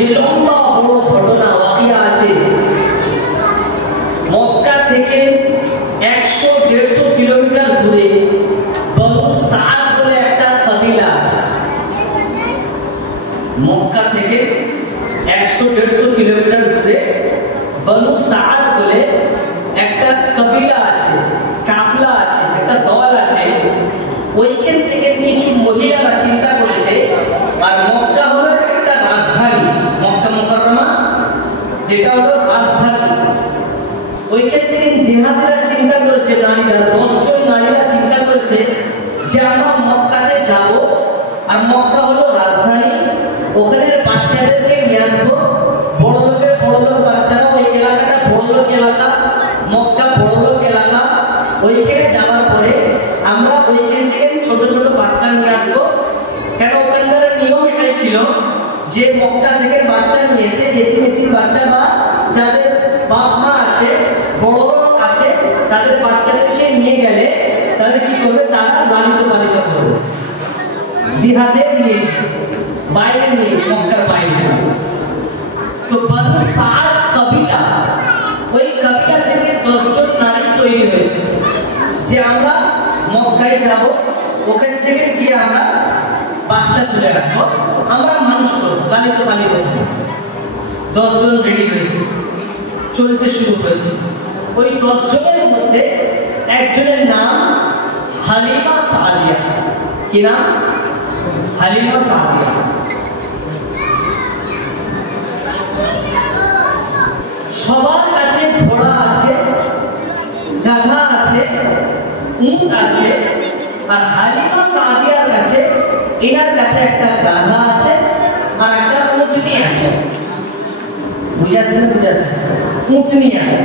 যে লম্বা বড় ঘটনা ওয়াকিয়া আছে। মক্কা থেকে 100-150 কিলোমিটার দূরে বনু সাদ বলে একটা কবিলা আছে। মক্কা থেকে 100-150 কিলোমিটার দূরে বনু সাদ বলে একটা কবিলা আছে, কাফলা আছে, একটা দল আছে। ওইখান থেকে কিছু মহিলারা চিন্তা করেছে, আর মক্কা হলো একটা রাজধানী, মক্কা মুকাররমা যেটা হলো রাজধানী। ওইখান থেকে দেহাতিরা চিন্তা করেছে, নারীরা 10 জন নারীরা চিন্তা করেছে যে আমরা মক্কাতে যাব, আর মক্কা হলো রাজধানী, ওখানে বাচ্চাদেরকে নিয়ে আসবো। বড় লোক বাচ্চারা, ওই এলাকাটা বড় লোক এলাকা, মক্কা বড় লোক এলাকা। ওইখানে যাওয়ার পরে আমরা ওইখান থেকে ছোট ছোট বাচ্চা নিয়ে আসবো। কেন ওখানকার নিয়ম এটাই ছিল যে মক্কা থেকে বাচ্চা নিয়ে এসে এতিম বাচ্চা বা যাদের বাপ মা আছে, বড় লোক আছে, তাদের বাচ্চাদেরকে নিয়ে গেলে তাদের কি করবে, তারা লালিত পালিত করবে, দিহাতে নিয়ে বাইরে নিয়ে, মক্কার বাইরে। তো বনু সাদ কবিলা, ওই কবিলা থেকে 10 জন নারী তৈরি হয়েছে যে আমরা মক্কায় যাব, ওখান থেকে গিয়ে আমরা বাচ্চা তুলে রাখবো, আমরা মানুষ করবো, লালিত পালিত করবো। 10 জন রেডি হয়েছে, চলতে শুরু করেছে। ওই 10 জনের মধ্যে একজনের নাম হালিমা সাদিয়া। কি নাম? হালিমা সাদিয়া। সবার কাছে ঘোড়া আছে, গাধা আছে, উট আছে, আর হালিমা সাদিয়ার কাছে, এনার কাছে একটা গাধা আছে আর একটা উটনি আছে। বুঝাচ্ছেন? উটনি আছে,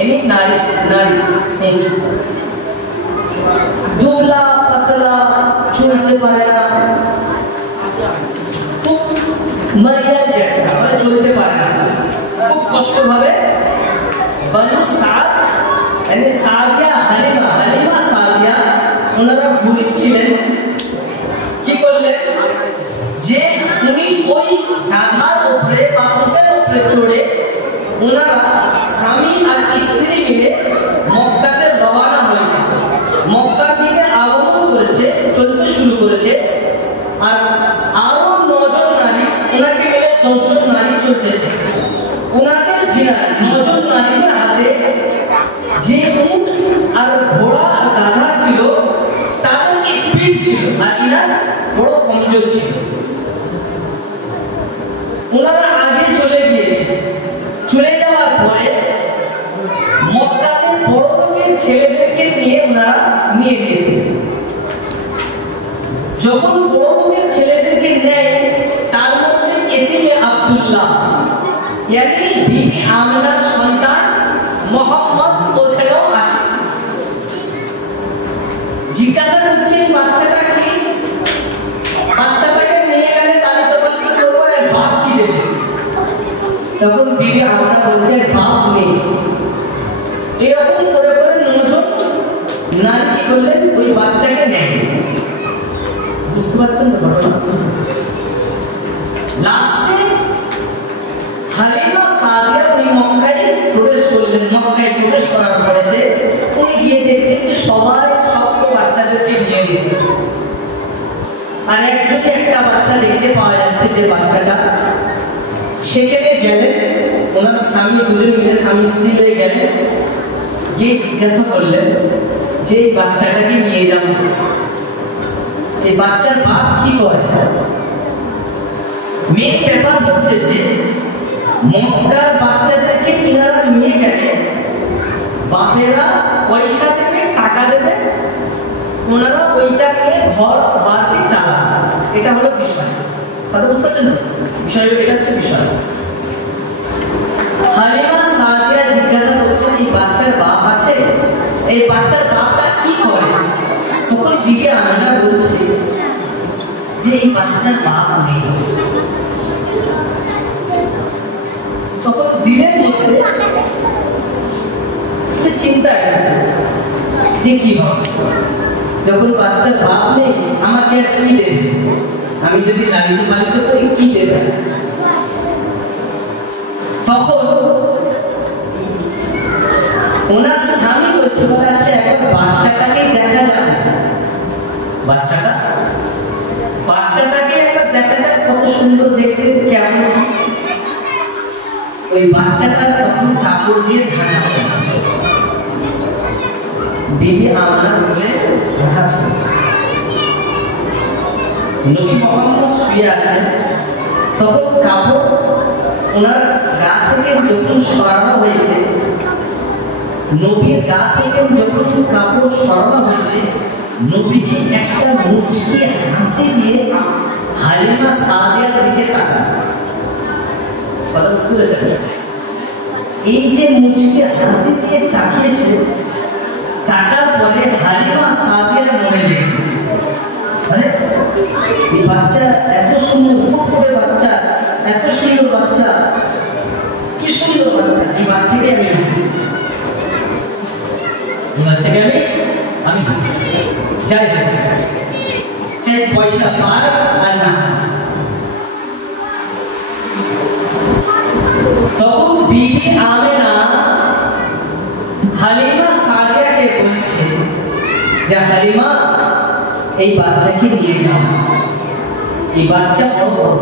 এনি নারী উট, দুলা পাতলা, চলতে পারে না, খুব মারিয়া গেছে, মানে চলতে পারে না, খুব কষ্ট ভাবে। বনু সাদ মানে সাদিয়া, হালিমা সাদিয়া, ওনারা ঘুরছিলেন। কি করলেন যে উনি ওই গাধার উপরে বা উটের উপরে চড়ে ওনারা স্বামী আর স্ত্রী মিলে মক্কাতে রওনা হয়েছে, মক্কার দিকে আগমন করেছে, চলতে শুরু করেছে। আর আরো 9 জন নারী, ওনাকে মিলে 10 জন নারী চলতেছে। ওনাদের যে 9 জন নারীদের হাতে যে উট আর ঘোড়া আর গাধা ছিল, তাদের স্পিড ছিল, আর ইনার বড় কমজোর ছিল। ওনারা আগে চলে গিয়েছে। চলে যাওয়ার পরে মক্কাতে বড় লোকের ছেলেদেরকে নিয়ে ওনারা নিয়ে নিয়েছে। যখন বড় লোকের ছেলেদেরকে নেয়, তার মধ্যে এতিমে আব্দুল্লাহ ইয়ানি বিবি আমিনার সন্তান মোহাম্মদ ওখানেও আছে। জিজ্ঞাসা করছে এই বাচ্চাটা কি? বাচ্চাটাকে নিয়ে গেলে লালিত পালিত করবো, বাপ কি দেবে? তখন বিবি আমিনা বলছে বাপ নেই। এরকম করে 9 জন নারী কি করলেন, ওই বাচ্চাকে নেয়। বুঝতে পারছেন তো ঘটনা? লাস্টে হালিমা সাদিয়া উনি মক্কায় প্রবেশ করলেন। মক্কায় প্রবেশ করার পরে উনি গিয়ে দেখছেন যে সবাই সব বাচ্চাদেরকে নিয়ে গেছে, আর একজনে একটা বাচ্চা দেখতে পাওয়া যাচ্ছে, যে বাচ্চাটা। সেখানে গেলেন, ওনার স্বামী, দুজন মিলে স্বামী স্ত্রী হয়ে গেলেন, গিয়ে জিজ্ঞাসা করলেন যে এই বাচ্চাটাকে নিয়ে যাব, এই বাচ্চার বাপ কি করে? মেন ব্যাপার হচ্ছে যে মক্কার বাচ্চাদেরকে ইনারা নিয়ে গেলে বাপেরা পয়সা দেবে, টাকা দেবে, ওনারা ওইটা নিয়ে ঘর বাড়ি চালাবে। এটা হলো বিষয়। কথা বুঝতে পারছেন? বিষয় এটা হচ্ছে বিষয়। হালিমা সাদিয়া জিজ্ঞাসা করছেন এই বাচ্চার বাপ আছে, এই বাচ্চার বাপটা কি করে? তখন বিবি আমিনা বলছে যে এই বাচ্চার বাপ নেই। তখন দিনের মধ্যে চিন্তা এসেছে যে কি হবে, যখন বাচ্চার বাপ নেই, আমাকে আর কি দেবে? আমি যদি লালিত পালিত করি কি দেবে? বাচ্চাটাকে একবার দেখা যায় কত সুন্দর দেখতে, কেমন। ওই বাচ্চাটা তখন কাপড় দিয়ে ঢাকা ছিল, বিবি আমেনা বলে ঢাকা ছিল। নবী মুহাম্মদ শুয়ে আছেন, তখন কাপড় ওনার গা থেকে যখন সরানো হয়েছে, নবীর গা থেকে যখন কাপড় সরানো হয়েছে, নবীজি একটা মুচকি হাসি দিয়ে হালিমা সাদিয়ার দিকে তাকান। কথা বুঝতে পেরেছেন? এই যে মুচকি হাসি দিয়ে তাকিয়েছে, তাকার পরে হালিমা সাদিয়ার মনে লেগেছে, মানে এই বাচ্চা এত সুন্দর, ফুটফুটে বাচ্চা, এত সুন্দর বাচ্চা, কি সুন্দর বাচ্চা, এই বাচ্চাকে আমি চাই পয়সা পার আর না। তখন বিবি আমেনা হালিমা সাদিয়াকে বলছে যে হালিমা, এই বাচ্চাকে নিয়ে যাও, এই বাচ্চা বড়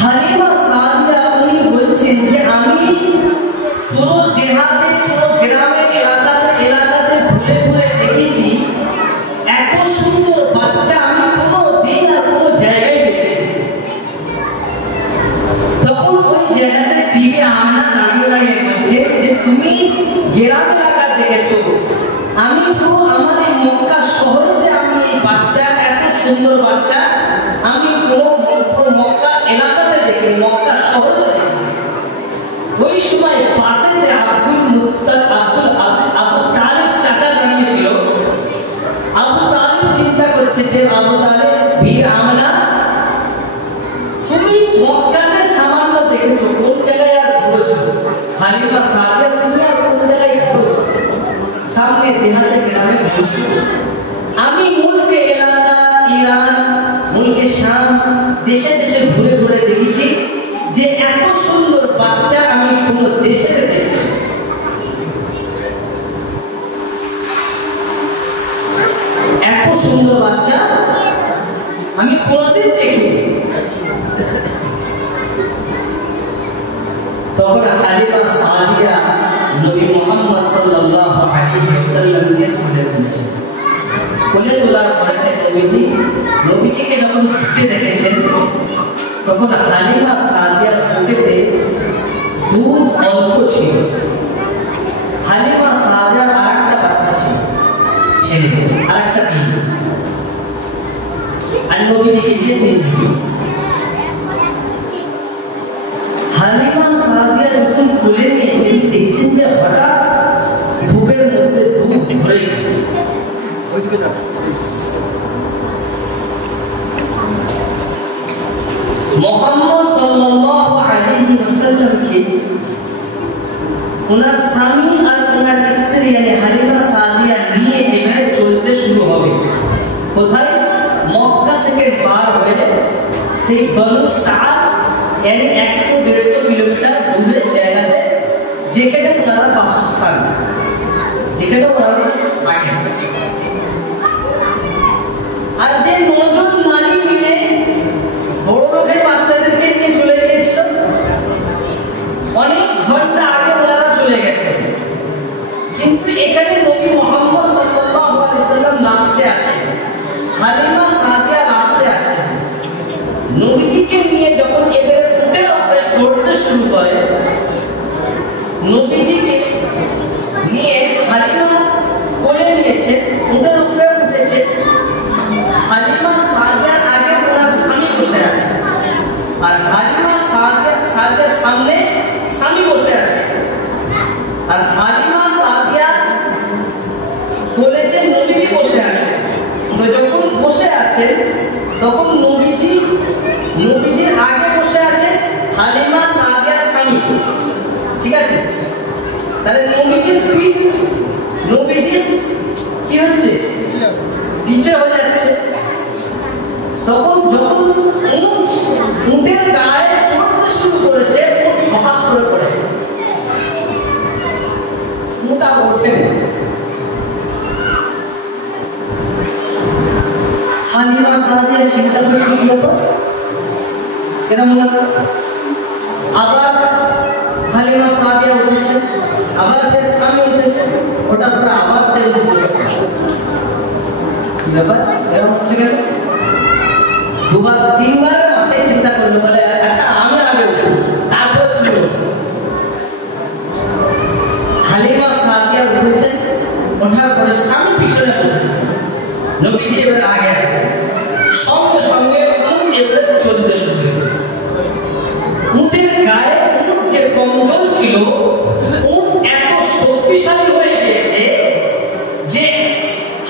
হালিমা সাদিয়া উনি বলছেন যে আমি পুরো দেহাতে, পুরো গ্রামে, এলাকাতে ঘুরে ঘুরে দেখেছি, এত সুন্দর বাচ্চা আমি কোনো দিন আর কোনো জায়গায় দেখিনি। তখন ওই জায়গাতে বিবি আমেনা দাঁড়িয়ে বলছে যে তুমি গ্রাম এলাকা দেখেছো, আমি পুরো আমার এই মক্কা শহরেতে আমি এই বাচ্চা, এত সুন্দর বাচ্চা আমি পুরো মক্কা এলাকাতে দেখিনি, মক্কা শহরে দেখিনি। ওই সময় পাশে আবু তালিব চাচা দাঁড়িয়েছিল। আবু তালিব চিন্তা করছে যে আবু তালিব, বিবি আমেনা, তুমি মক্কাতে সামান্য দেখেছো, কোন জায়গায় আর ঘুরেছো? হালিমা সাদিয়া, তুমি আর কোন জায়গায় ঘুরেছো? সামনে দেহাতে গ্রামে ঘুরেছো। আমি মুলকে এলাকা, ইরান, মুলকে শাম, দেশে দেশে ঘুরে ঘুরে দেখেছি যে এত সুন্দর বাচ্চা আমি কোন দেশে দেখেছি। এত সুন্দর বাচ্চা আমি কোনদিন দেখিনি। তখন হালিমা সাদিয়া নবী মুহাম্মদ সাল্লাল্লাহু আলাইহি ওয়াসাল্লামকে কোলে তুলেছেন। কোলে তোলার পরে নবীজিকে যখন বুকে দেখেছেন, তখন হালিমা সাদিয়ার বুকেতে দুধ অল্প ছিল। হালিমা সাদিয়ার আরেকটা বাচ্চা ছিল, ছেলে, আরেকটা মেয়ে, আর নবীজিকে দিয়েছেন। হালিমা সাদিয়া যখন কোলে নিয়েছেন, দেখছেন যে হঠাৎ বুকের মধ্যে দুধ ভরে গেছে। মুহাম্মদ সাল্লাল্লাহু আলাইহি ওয়াসাল্লামকে ওনার স্বামী আর ওনার স্ত্রী মানে হালিমা সাদিয়া নিয়ে এখানে চলতে শুরু হবে। কোথায়? মক্কা থেকে পার হয়ে সেই বনু সাদ, এর 100-150 কিলোমিটার দূরের জায়গাতে, যেখানে ওনারা বাসস্থান, যেখানে ওনারা থাকেন। আর যে 9 জন নারী মিলে বড় রোগের বাচ্চাদেরকে নিয়ে চলে গিয়েছিল, অনেক ঘন্টা আগে ওনারা চলে গেছে, কিন্তু এখানে নবী মুহাম্মদ সাল্লাল্লাহু আলাইহি সাল্লাম লাস্টে আছে, হালিমা সাদিয়া লাস্টে আছে। নবীজিকে নিয়ে যখন এদের উটের উপরে চড়তে শুরু করে, নবীজিকে নিয়ে হালিমা কোলে নিয়েছে, উটের উপরে উঠেছে। হালিমা সাদিয়ার আগে ওনার স্বামী বসে আছে, আর হালিমা সাদিয়ার সামনে স্বামী বসে আছে, আর হালিমা সাদিয়া কোলেতে নবীজি বসে আছে। তো যখন বসে আছে, তখন নবীজির আগে বসে আছে হালিমা সাদিয়ার স্বামী, ঠিক আছে? তাহলে নবীজির পিঠ, নবীজি কি হচ্ছে, পিছে হয়ে যাচ্ছে। তখন যখন উটের গায়ে চড়তে শুরু করেছে, ও ধপাস করে পড়ে গেছে। ওঠেন। হালিমা সাদিয়া চিন্তা করছে কি ব্যাপার, কেন আবার হালিমা সাদিয়া উঠেছে, আবার ফের স্বামী উঠেছে, ওটা পরে আবার সে উঠেছে। কি ব্যাপার এরকম হচ্ছে কেন? দুবার তিনবার মাথায় চিন্তা করলো, বলে আচ্ছা আমি আগে উঠবো তারপর তুমি উঠবো। হালিমা সাদিয়া উঠেছে, ওঠার পরে স্বামী পিছনে বসেছে, নবীজি এবার আগে আছে, সঙ্গে সঙ্গে এবারে চলতে শুরু হয়েছে। উটের গায়ে উট যে কমজোর ছিল, উট এত শক্তিশালী হয়ে গিয়েছে যে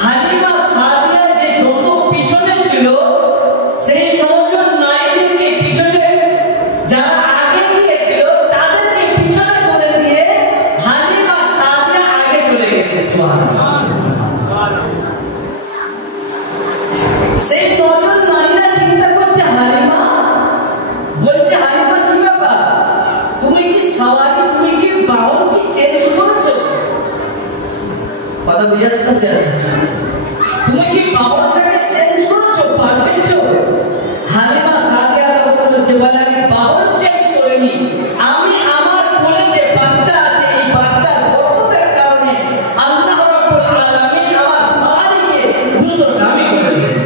হালিমা সাদিয়া যে যত পিছনে ছিল, সেই 9 জন নারীদেরকে পিছনে, যারা আগে গিয়েছিল তাদেরকে পিছনে করে দিয়ে হালিমা সাদিয়া আগে চলে গেছে। সুবহানাল্লাহ। সেই 9 জন নারীরা চিন্তা করছে, হালিমা বলছে, হালিমা কি ব্যাপার, তুমি কি সওয়ারি, তুমি কি বাহন কি চেঞ্জ করছো? কথা বুঝাচ্ছে? তুমি কি বাহনটাকে চেঞ্জ করছো, পাল্টেছো? হালিমা সাদিয়া বলছে, বলে আমি বাহন চেঞ্জ করিনি, আমি আমার কোলে যে বাচ্চা আছে, এই বাচ্চার বরকতের কারণে আল্লাহ রাব্বুল আলামিন আমার সওয়ারিকে দ্রুতগামী করে দিয়েছে।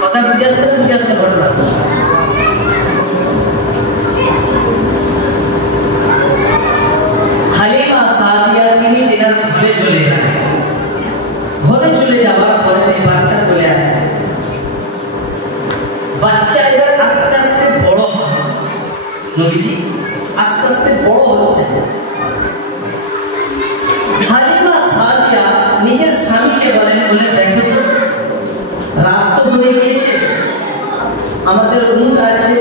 কথা বুঝাচ্ছে? ঘটনা হালিমা সাদিয়া তিনি দিনের ঘরে চলে গেলেন। ঘরে চলে যাওয়ার পরে বাচ্চা চলে আসে, বাচ্চা এবার আস্তে আস্তে বড় হয়, নবীজি আস্তে আস্তে বড় হচ্ছে। হালিমা সাদিয়া নিজের স্বামীকে বলেন, বলে দেখো তো রাত তো হয়ে গিয়েছে, আমাদের উট আছে,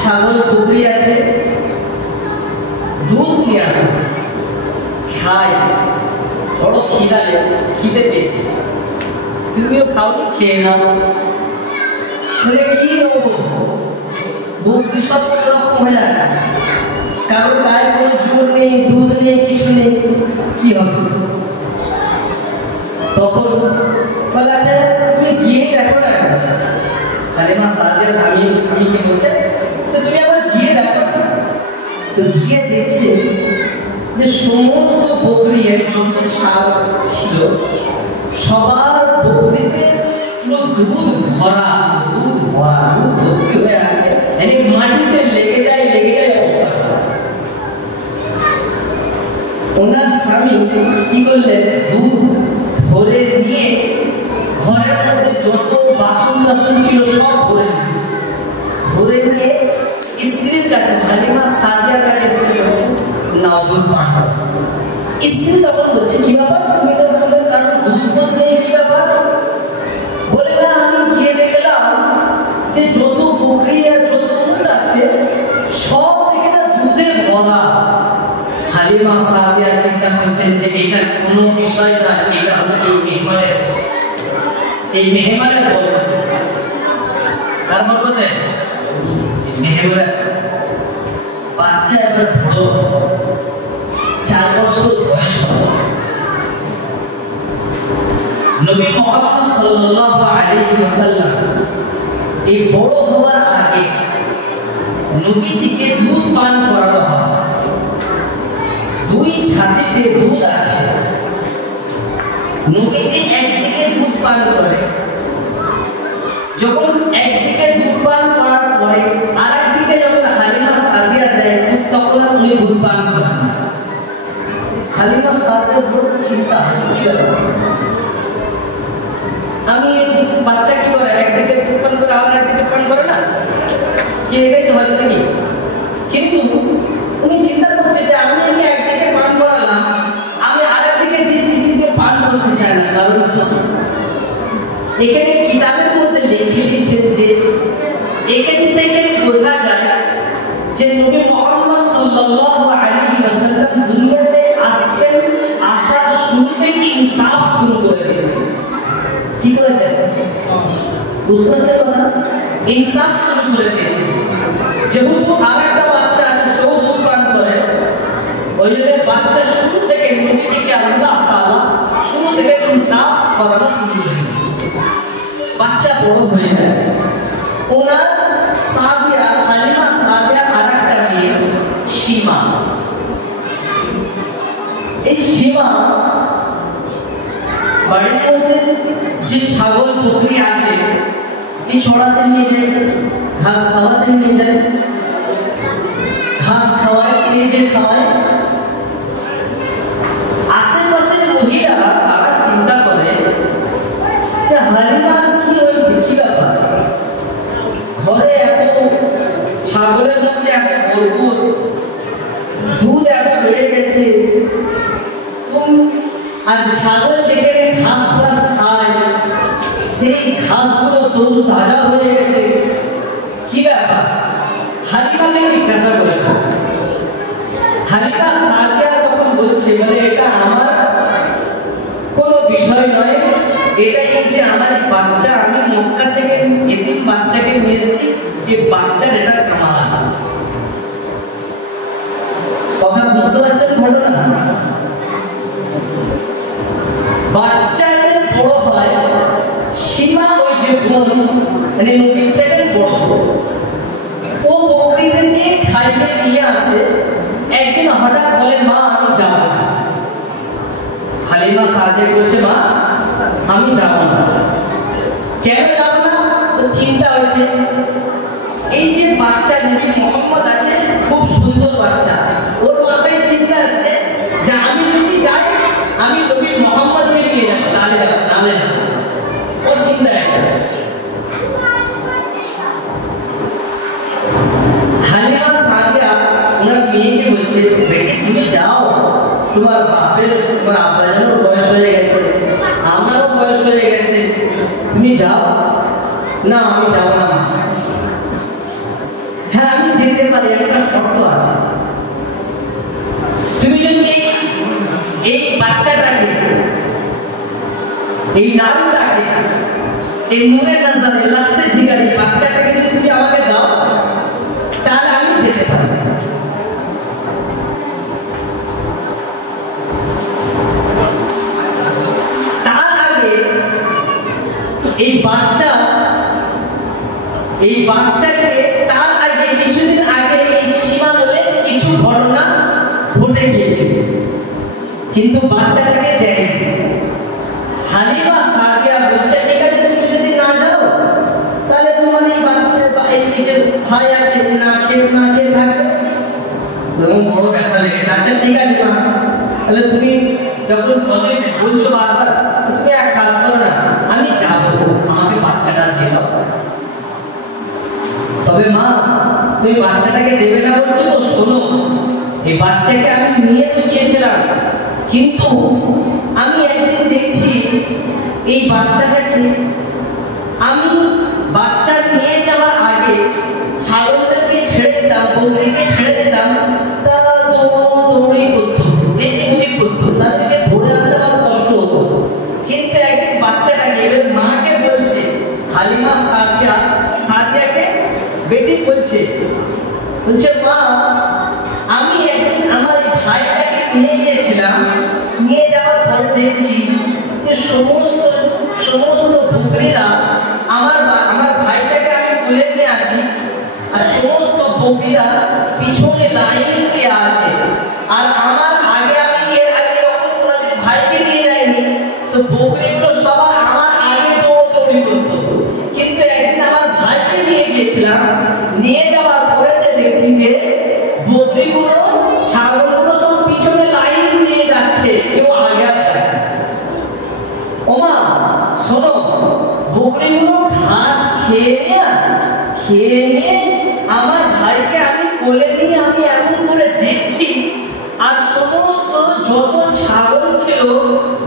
ছাগল বকরি আছে, দুধ নিয়ে আসো, খাই, বড় খিদে পেয়েছে, তুমিও খাওনি, খেয়ে নাও। বলে কি নেবো, বকরি সব রকম হয়ে আছে, কারো গায়ে কোনো জোর নেই, দুধ নেই, কিছু নেই, কি হবে? তখন বলে আচ্ছা তুমি গিয়ে দেখো না। হালিমা সাদিয়া স্বামীকে বলছে, তো তুমি আবার গিয়ে দেখো। তো গিয়ে দেখছে যে সমস্ত বকরি যত ছাল ছিল সবার বকরিতে পুরো দুধ ভরা, দুধ ভর্তি হয়ে আছে, মাটিতে লেগে যায় অবস্থা। ওনার স্বামী কি করলেন, দুধ ভরে নিয়ে ঘরের মধ্যে যত বাসন ছিল সব ভরে নিয়ে স্ত্রীর কাছে, হালিমা সাদিয়ার কাছে এসে বলছে, নাও দুধ পান করো। স্ত্রী তখন বলছে, কি ব্যাপার, তুমি তো তোমার কাছে দুধ নেই, কি ব্যাপার? বলে না, আমি গিয়ে দেখলাম যে যত বকরি আর যত উট আছে সব থেকে না দুধের ভরা। হালিমা সাদিয়া চিন্তা করছেন যে এটা কোনো বিষয় না, এটা হলো এই মেহমানের বরকত। কার বরকতে? মেহমানের। বাচ্চা এবার বড়, 4 বছর বয়স হল। নবী মুহাম্মদ সাল্লাল্লাহু আলাইহি ওয়াসাল্লাম এই বড় হওয়ার আগে নবীজিকে দুধ পান করানো হয়। 2 ছাতিতে দুধ আছে, নবীজি একদিকে দুধ পান করে, যখন একদিকে দুধ পান করার পরে আর একদিকে যখন হালিমা সাদিয়া দেয় তখন উনি দুধ পান করেন। হালিমা সাদিয়ার বড় চিন্তা, আমি বাচ্চা কি করে একদিকে দুধ পান করে আবার একদিকে পান করে না, কি এটাই তো হয়তো নাকি? কিন্তু উনি চিন্তা করছে যে আমি একদিকে পান করালাম, আমি আর একদিকে দিচ্ছি, কিন্তু পান করতে চায় না। কারণ এখানে কিতাবের মধ্যে লিখেছেন যে এখান থেকে বোঝা যায় যে নবী মুহাম্মদ সাল্লাল্লাহু আলাইহি ওয়াসাল্লাম দুনিয়াতে আসছেন, আসার শুরুতেই ইনসাফ শুরু করে দিয়েছেন। কি করেছেন? বুঝতে পারছেন কথা? ইনসাফ শুরু করে দিয়েছেন। যেহেতু আরেকটা বাচ্চা আছে, সেও দুধ পান করে, ওই জন্য বাচ্চা শুরু থেকে নবীজিকে আল্লাহ তাআলা শুরু থেকে ইনসাফ করাটা শুরু করেছে। বাচ্চা বড় হয়ে যায়, ওনার সাদিয়া হালিমা সাদিয়া আরেকটা মেয়ে সীমা, এই সীমা বাড়ির মধ্যে যে ছাগল বকরি আছে এই ছড়াতে নিয়ে যায়, ঘাস খাওয়াতে নিয়ে যায়, ঘাস খাওয়ায়, তেজে খাওয়ায়। আশেপাশের মহিলারা তারা চিন্তা করে যে হালিমার কি হয়েছে, কি ব্যাপার, ঘরে এত ছাগলের মধ্যে এত ভরপুর দুধ এত বেড়ে গেছে, আর ছাগল যেখানে ঘাস ফাস খায় সেই ঘাসগুলো তরু তাজা হয়ে গেছে, কি ব্যাপার? হালিমাকে জিজ্ঞাসা করেছে। হালিমা সাদিয়া তখন বলছে, বলে এটা আমার কোনো বিষয় নয়, এটা এই যে আমার বাচ্চা, আমি মক্কা থেকে এতিম বাচ্চাকে নিয়ে এসেছি, এই বাচ্চার এটা কামাল। কথা বুঝতে পারছেন ঘটনা? বাচ্চাদের বড় হয় সীমা, ওই যে বোন মানে নবীর থেকে বড়, ও বকরিদেরকে খাইয়ে নিয়ে আসে। একদিন হঠাৎ বলে, মা আমি যাব না। হালিমা সাদিয়া বলছে, মা আমি যাব না। কেন যাব না? চিন্তা হয়েছে, এই যে বাচ্চা নবী মুহাম্মদ আছে, খুব সুন্দর বাচ্চা, ওর মাথায় চিন্তা আসছে যে আমি যদি যাই আমি নবী মুহাম্মদকে নিয়ে যাব, তাহলে যাব, নাহলে যাব। ওর চিন্তা একটা। হালিমা সাদিয়া ওনার মেয়েকে বলছে, বেটি তুমি যাও, তোমার বাপের তোমার আব্বাজানের বয়স হয়ে গেছে, আমারও বয়স হয়ে গেছে, তুমি যাও। না আমি যাব না। হ্যাঁ আমি যেতে পারি, একটা শর্ত আছে, তুমি যদি এই বাচ্চাটাকে, এই নামটাকে, এই মুরে নজরে লাগতে জিগারি বাচ্চাটাকে যদি তুমি আমাকে দাও, তাহলে আমি যেতে পারি। তার আগে এই বাচ্চাকে তার আগে কিছুদিন আগে এই সীমা বলে কিছু ঘটনা ঘটে গিয়েছিল, কিন্তু বাচ্চাটাকে দেয়নি। হালিমা সাদিয়া বলছে, সেখানে তুমি যদি না যাও তাহলে তোমার এই বাচ্চা বা এই নিজের ভাই আছে না খেয়ে থাকবে, এবং বড় ব্যথা লেগেছে। আচ্ছা ঠিক আছে না, তাহলে তুমি যখন বলছো বারবার, তুমি এক কাজ করো না, আমি যাবো, আমাকে বাচ্চাটা দিয়ে দাও। তবে মা তুমি বাচ্চাটাকে দেবে না বলছো তো, শোনো, এই বাচ্চাকে আমি নিয়ে তো গিয়েছিলাম, কিন্তু আমি একদিন দেখছি এই বাচ্চাটাকে, আমি বাচ্চা নিয়ে যাওয়ার আগে ছাগলদেরকে ছেড়ে দিতাম, বকরিকে ছেড়ে দিতাম, তারা দৌড়ি করতো, এদিক করতো, তাদেরকে ধরে আনতে আমার কষ্ট হতো। কিন্তু একদিন বাচ্চাটাকে এবার মাকে বলছে, হালিমা সাদিয়াকে বেটি বলছে, মা আমি একদিন আমার এই ভাইটাকে নিয়ে গিয়েছিলাম, নিয়ে যাওয়ার পরে দেখছি যে সমস্ত বকরিরা আমার ভাইটাকে আমি কোলে নিয়ে আছি, আর সমস্ত বকরিরা পিছনে লাইন দিয়ে আছে, আর আমার আগে আমি এর আগে যখন কোনোদিন ভাইকে নিয়ে যাইনি, তো বকরিগুলো সবার আমার আগে দৌড়ি করতো। কিন্তু একদিন আমার ভাইকে নিয়ে গিয়েছিলাম, নিয়ে যাওয়ার পরে দেখছি যে বকরিগুলো ছাগলগুলো সব পিছনে লাইন দিয়ে যাচ্ছে, কেউ আগে যায়। ওমা শোনো, বকরিগুলো ঘাস খেয়ে নিয়ে আমার ভাইকে আমি কোলে নিয়ে আমি এমন করে দেখছি, আর সমস্ত যত ছাগল ছিল,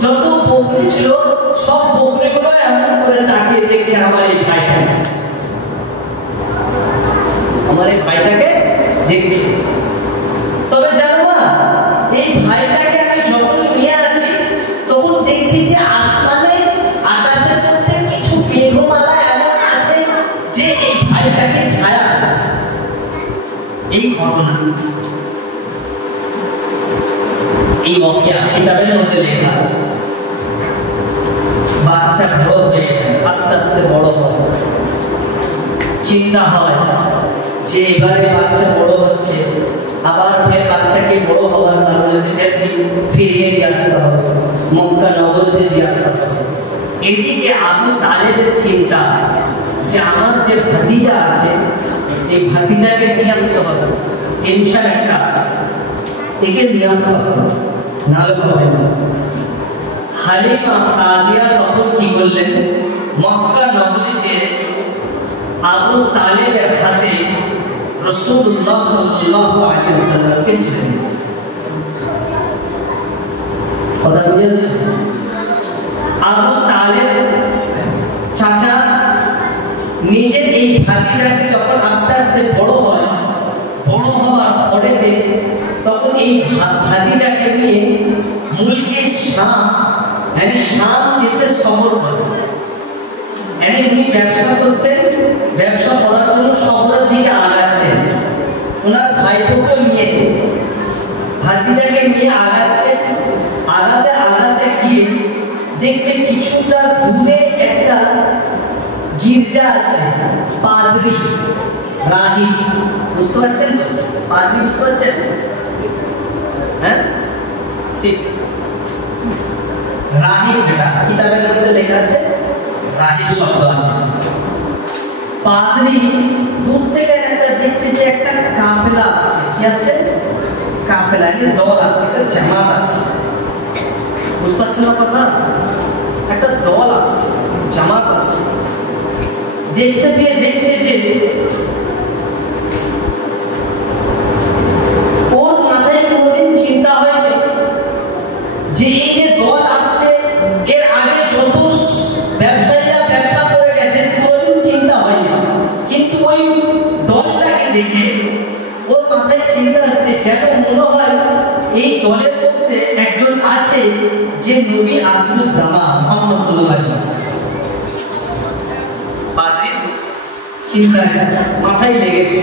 যত বকরি ছিল, সব বকরিগুলো এমন করে তাকিয়ে দেখছে আমার এই ভাইটাকে দেখছি। তবে জানো না, এই ভাইটাকে আমি যখন নিয়ে আসি তখন দেখছি যে আসমানে, আকাশের মধ্যে কিছু মেঘমালা এমন আছে যে এই ভাইটাকে ছায়া আছে। এই ঘটনা এই ওয়াকিয়া কিতাবের মধ্যে লেখা আছে। বাচ্চা বড় হয়ে যায়, আস্তে আস্তে বড় হয়, চিন্তা হয় যে এবারে বাচ্চা বড় হচ্ছে, আবার ফের বাচ্চাকে বড় হওয়ার কারণে ফিরিয়ে দিয়ে আসতে হবে, মক্কা নগরীতে দিয়ে আসতে হবে। এদিকে আবু তালেবের চিন্তা যে আমার যে ভাতিজা আছে, এই ভাতিজাকে নিয়ে আসতে হবে, টেনশন একটা আছে, একে নিয়ে আসতে হবে, নাহলে হবে না। হালিমা সাদিয়া তখন কি বললেন, মক্কা নগরীতে আবু তালেবের হাতে রাসূলুল্লাহ সাল্লাল্লাহু আলাইহি ওয়াসাল্লামকে তুলে দিয়েছে। কথা বুঝেছ? আবু তালেব চাচা নিজের এই ভাতিজাকে যখন আস্তে আস্তে বড় হয়, বড় হওয়ার পরে তখন এই ভাতিজাকে নিয়ে মুলকে শাম यानी শাম দেশে সফর করেন। यानी উনি ব্যবসা করতেন, ব্যবসা করার জন্য শহরের দিকে আগাচ্ছেন, ওনার ভাইপোকে নিয়েছে, ভাতিজাকে নিয়ে আগাচ্ছে। আগাতে আগাতে গিয়ে দেখছে কিছুটা দূরে একটা গির্জা আছে, পাদ্রী রাহিব, বুঝতে পারছেন? পাদ্রী বুঝতে পারছেন? হ্যাঁ, শিখ রাহিব, যেটা কিতাবের মধ্যে লেখা আছে রাহিব শব্দ আছে। পাদ্রী দূর থেকে একটা দেখছে যে একটা কাফেলা আসছে। কি আসছে? কাফেলা, কি দল আসছে, একটা জামাত আসছে। বুঝতে পারছেন না কথা? একটা দল আসছে, জামাত আসছে। দেখতে পেয়ে দেখছে যে ওর মাথায় কোনোদিন চিন্তা হয়নি যে এই যে দল আসছে, এর আগে যত ব্যবসায়ীরা ব্যবসা করে গেছেন কোনোদিন চিন্তা হয়নি, কিন্তু ওই দলটাকে দেখে ওর মাথায় চিন্তা আসছে, যেন মনে হয় এই দলের মধ্যে একজন আছে যে নবী আব্দুল জামান মুহাম্মদ সাল্লাল্লাহু আলাইহি ওয়াসাল্লাম। পাদ্রীর চিন্তা মাথায় লেগেছে,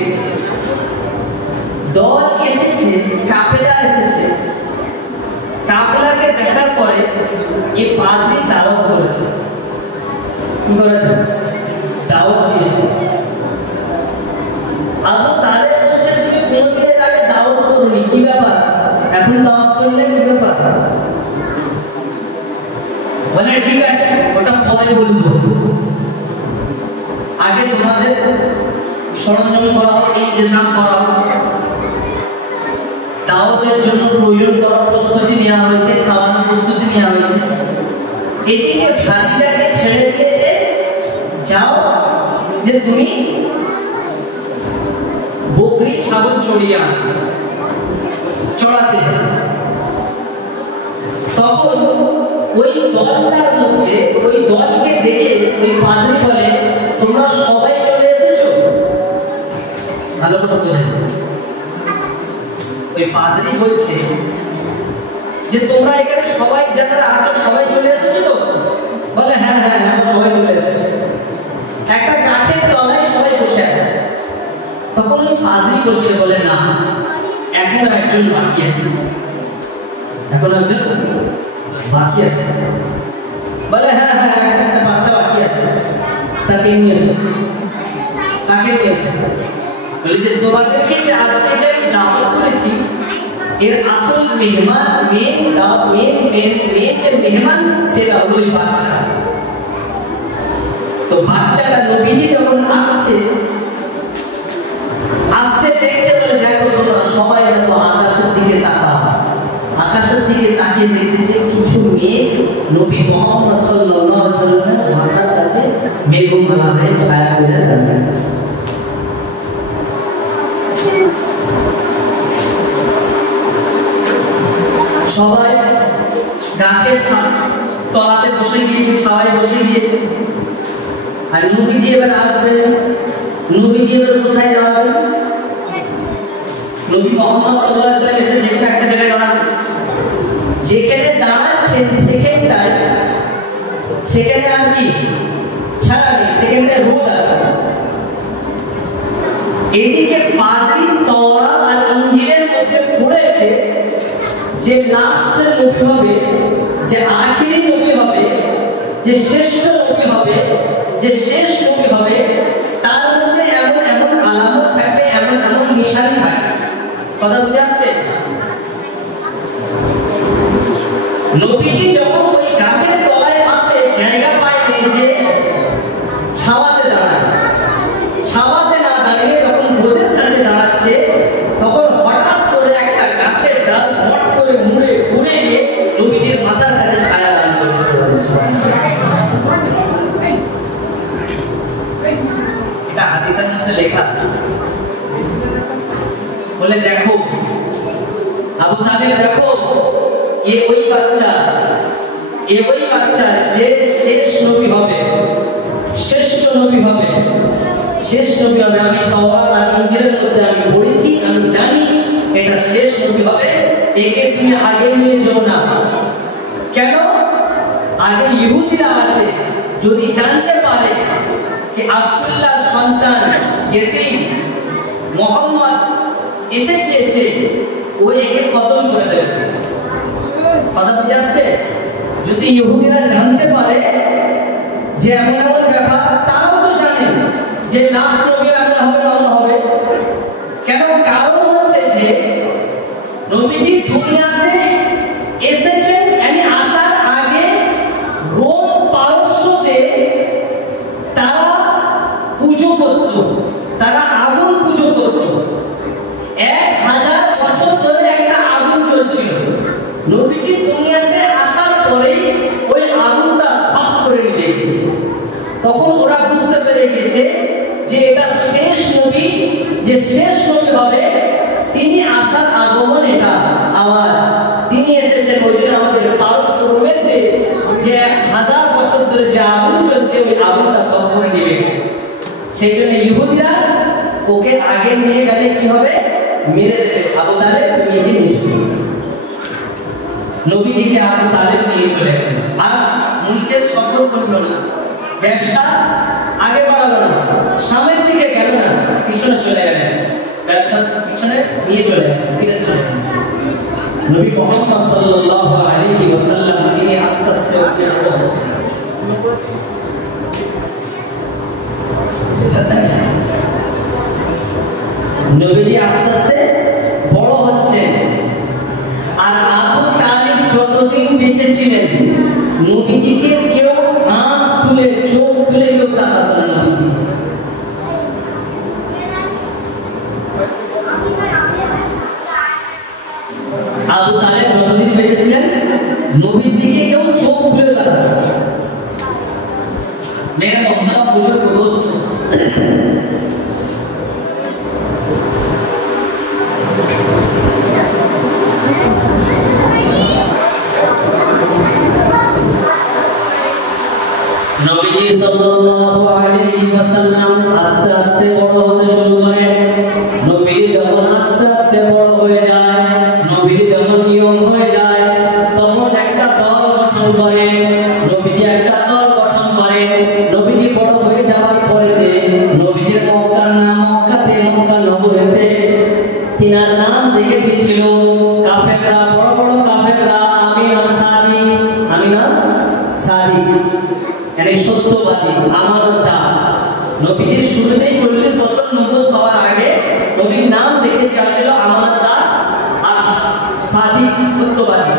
দল এসেছে, কাফেলা এসেছে। কাফেলাকে দেখার পরে এই পাদ্রী দাওয়াত করেছে। কি করেছে? দাওয়াত দিয়েছে। আবু তালেব বলছে, তুমি কোনদিন আগে দাওয়াত করোনি, কি ব্যাপার? এখন দাওয়াত করলে কি ব্যাপার? বলে ঠিক আছে, ওটা পরে বলবো, আগে তোমাদের সরঞ্জাম করাও, ইন্তজাম করাও, দাওয়াতের জন্য প্রয়োজন করার প্রস্তুতি নেওয়া হয়েছে, খাওয়ানোর প্রস্তুতি নেওয়া হয়েছে। এদিকে ভাতিজাকে ছেড়ে দিয়েছে, যাও যে তুমি বকরি ছাগল চড়িয়ে চড়াতে। তখন ওই দলটার মধ্যে, ওই দলকে দেখে ওই পাদ্রী বলে, তোমরা সবাই চলে এসেছো? ভালো করে বোঝেন। ওই পাদ্রী বলছে যে তোমরা এখানে সবাই যারা আছো সবাই চলে এসেছো তো? বলে হ্যাঁ হ্যাঁ হ্যাঁ, সবাই চলে এসেছে। একটা গাছের তলায় সবাই বসে আছে। তখন ওই পাদ্রী বলছে, বলে না, এখন একজন বাকি আছে, এখন একজন বাকি আছে। বলে হ্যাঁ হ্যাঁ, একটা বাচ্চা বাকি আছে, তাকে নিয়ে এসো, তাকে নিয়ে এসো। বলে যে তোমাদেরকে যে আজকে যে আমি দাওয়াত করেছি, এর আসল মেহমান, মেন যে মেহমান, সেটা হলো ওই বাচ্চা। তো বাচ্চাটা নবীজি যখন আসছে দেখছে, বলে দেখো তোমরা সবাই দেখো আকাশের দিকে তাকাও। আকাশের দিকে তাকিয়ে দেখছে যে কিছু মেঘ নবী মুহাম্মদ সাল্লাল্লাহু আলাইহি ওয়াসাল্লামের মাথার কাছে মেঘমালা হয়ে ছায়া করে দাঁড়িয়ে আছে। সবাই গাছের তলাতে বসে গিয়েছে, ছায়ায় বসে গিয়েছে। আর নবীজি এবার আসবেন। নবীজি এবার কোথায় যাবেন? নবী মুহাম্মদ সাল্লাল্লাহু আলাইহি ওয়াসাল্লাম এসে যেখানে একটা জায়গায় দাঁড়ান, যেখানে দাঁড়াচ্ছেন সেখানে আর কি ছায়া নেই, সেখানে রোদ আছে। এদিকে পাদ্রী তওরাত আর ইনজিলের মধ্যে পড়েছে যে লাস্টের নবী হবে, যে আখেরি নবী হবে, যে শ্রেষ্ঠ নবী হবে, যে শেষ নবী হবে, তার মধ্যে এমন এমন আলামত থাকবে, এমন এমন নিশানি থাকবে। কথা বুঝে আসছে? নবীজি যখন ওই গাছের তলায় আসে, জায়গা পায়নি যে ছাওয়াতে দাঁড়ায়, ছাওয়াতে না দাঁড়িয়ে যখন রোদের কাছে দাঁড়াচ্ছে, তখন হঠাৎ করে একটা গাছের ডাল মট করে মুড়ে পড়ে গিয়ে নবীজির মাথার কাছে ছায়া দান করতে পারে। এটা হাদিসের মধ্যে লেখা আছে। বলে দেখো আবু তালেব, দেখো এ ওই বাচ্চা যে শেষ নবী হবে, শ্রেষ্ঠ নবী হবে, শেষ নবী হবে। আমি তাওরাত আর ইনজিলের মধ্যে আমি পড়েছি, আমি জানি এটা শেষ নবী হবে। একে তুমি আগে নিয়ে যেও না। কেন? আগে ইহুদিরা আছে, যদি জানতে পারে যে আব্দুল্লাহর সন্তান ইয়েতিম মুহাম্মদ এসে গিয়েছে, ও একে কতল করে দেবে। কথা বুঝে আসছে? যদি ইহুদিরা জানতে পারে যে এমন এমন ব্যাপার, তারাও তো জানে যে লাস্ট নবী এমন হবে না হবে। কেন? কারণ হচ্ছে যে নবীজি দুনিয়াতে এসেছেন, মানে আসার আগে রোম পারস্যতে তারা পুজো করত, তারা আগুন পুজো করত। 1000 বছর ধরে একটা আগুন চলছিল। নবীজি দুনিয়াতে আসার পরে ওই আগুনটা থাপ করে নিয়ে গেছে। তখন ওরা বুঝতে পেরে গেছে যে এটা শেষ নবী, যে শেষ নবী হবে, তিনি আসার আগমন, এটা আওয়াজ, তিনি এসেছেন। ওই জন্য আমাদের পারস্য রোমের যে 1000 বছর ধরে যে আগুন চলছে, ওই আগুনটা থাপ করে নিয়ে গেছে। সেই জন্য ইহুদিরা ওকে আগে নিয়ে গেলে কি হবে? মেরে দেবে। আবু তালেব তুমি একে নিয়ে চলে। নবীজিকে আবু তালেব নিয়ে চলে গেলেন। আর মুলকের সফর করলো না, ব্যবসা আগে বাড়ালো না, সামনের দিকে গেল না, পিছনে চলে গেলেন। ব্যবসা পিছনে নিয়ে চলে গেলেন, ফিরে চলে গেলেন। নবী মুহাম্মদ সাল্লাল্লাহু আলাইহি ওয়াসাল্লাম তিনি আস্তে আস্তে উপরে পৌঁছলেন। নবীজি আস্তে আস্তে বড় হচ্ছেন। আর আবু তালিব যতদিন বেঁচে ছিলেন, নবীজিকে কেউ হাত তুলে, চোখ তুলে কেউ তাকাতো না। আবু তালেব যতদিন বেঁচে ছিলেন, নবীর দিকে কেউ চোখ তুলে তাকাতো না। মেয়েরা বন্ধুরা বলবে দোস্ত, নবীজি সাল্লাল্লাহু আলাইহি ওয়াসাল্লাম আস্তে আস্তে বড় হতে শুরু করেন। নবী যখন আস্তে আস্তে বড় হয়ে যায়, নবী যখন ইয়ং হয়ে যায়, তখন একটা দল গঠন করেন। নবীজি একটা দল গঠন করেন। নবীজি বড় হয়ে যাওয়ার পরেতে নবীজির মক্কার নাম, মক্কা নগরীতে তিনার নাম রেখে দিয়েছিল কাফেররা, বড় বড় কাফেররা, আমিনা সাদিক, মানে সত্যবাদী, আমানতদার। নবীজির শুরুতেই 40 বছর নবুয়ত পাওয়ার আগে নবীর নাম রেখে দেওয়া ছিল আমানতদার আর সাদিক, সত্যবাদী।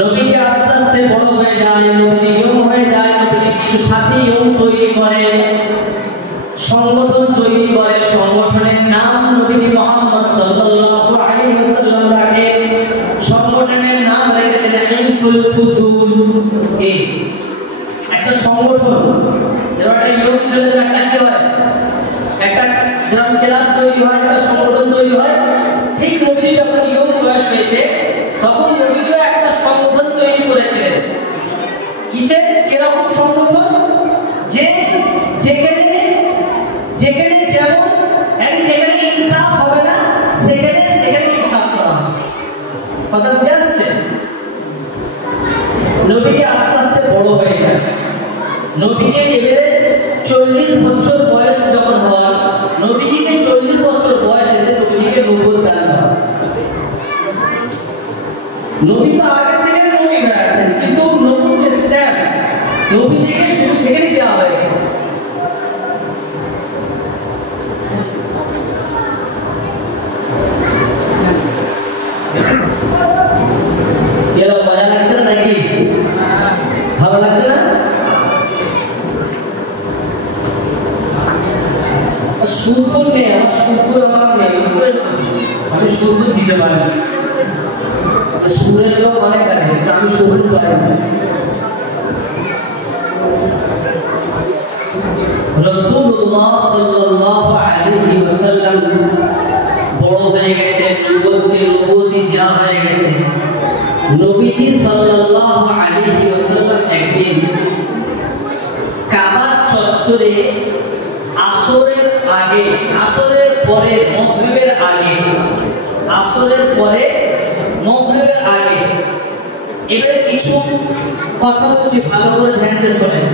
নবীজি আস্তে আস্তে বড় হয়ে যায়, নবীজি ইয়ং হয়ে যায়। নবীজি কিছু সাথী ইয়ং তৈরি করে, সংগঠন তৈরি করে। সংগঠনের নাম নবীজি মুহাম্মদ সাল্লাল্লাহু আলাইহি ওয়াসাল্লাম রাখেন। সংগঠনের নাম রেখেছেন ইলফুল ফুসুল। এই একটা সংগঠন, একটা ইয়ং ছেলেদের একটা কি হয়, একটা গ্রাম ক্লাব তৈরি হয়, একটা সংগঠন তৈরি হয়। ঠিক নবীজি যখন ইয়ং বয়স হয়েছে, তখন নবীজি একটা সংগঠন তৈরি করেছিলেন। কিসের, কিরকম সংগঠন? যেখানে যেমন যেখানে ইনসাফ হবে না, সেখানে ইনসাফ করা হবে। কথা বুঝে আসছে? নবীজি আস্তে আস্তে বড় হয়ে যায়। নবীজি এবারে 40 বছর বয়স যখন হয়, নবীজিকে 40 বছর বয়সে নবীজিকে নবুয়ত দান করা। নবী তো আগে থেকে নবী হয়ে আছেন, কিন্তু নবুর যে স্ট্যাম্প নবী থেকে শুরু থেকেই দেওয়া হয়ে গেছে। মজা লাগছে না নাকি? ভালো লাগছে না? সুরফুল নেই, আমার সুরফুল আমার নেই, আমি সুরফুল দিতে পারি। সুরের লোক অনেক আছে, কিন্তু আমি সুরফুল পাই না। রাসূলুল্লাহ সাল্লাল্লাহু আলাইহি ওয়াসাল্লাম বড় হয়ে গেছে, নবুয়তি দেওয়া হয়ে গেছে। নবীজি সাল্লাল্লাহু আলাইহি ওয়াসাল্লাম একদিন কাবার চত্বরে আসরের আগে, আসরের পরে, মাগরিবের আগে, আসরের পরে মাগরিবের আগে, এবারে কিছু কথা হচ্ছে, ভালো করে ধ্যান দিয়ে শোনেন।